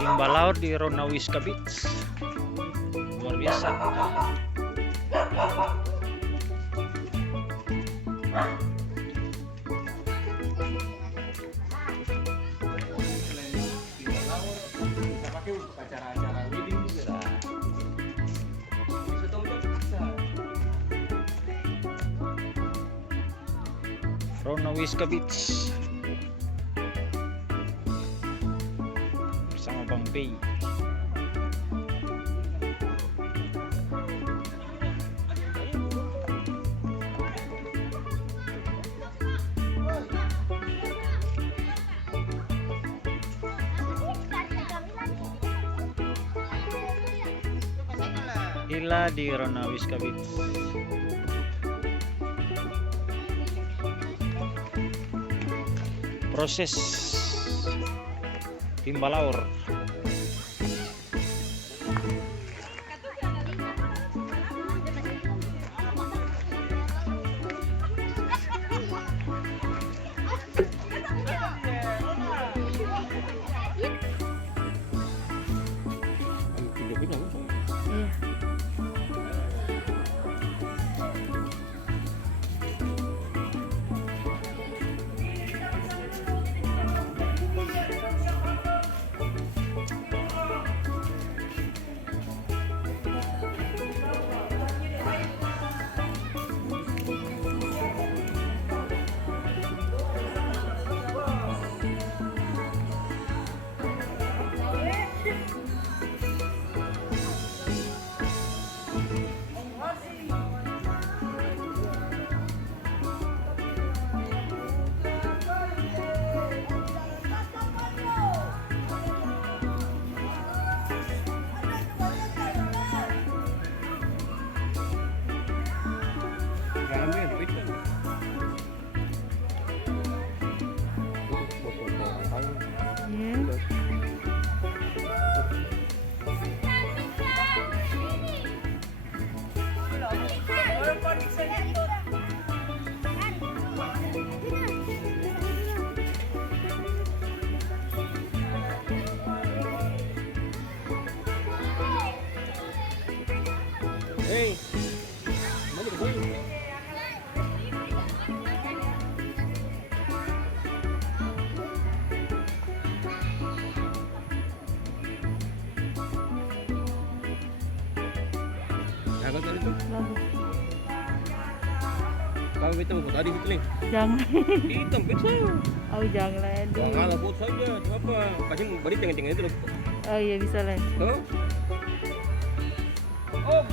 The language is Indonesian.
Timba laut di Ronawiska Beach. Luar biasa. Bisa pakai untuk acara-acara wedding juga. Bisa tonton bisa. Ronawiska Beach bersama Bang Pei. Villa di Ronawiska Beach. Proses timba laut. Hei, mana ke sini? Apa tadi tuh? Kau hitam kau tadi betul nih? Jangan. Hitam betul. Oh jangan lah. Jangan lah, buat saja. Apa? Kasih beri tengah-tengah itu loh. Oh iya bisa lah. Tuh. Oh.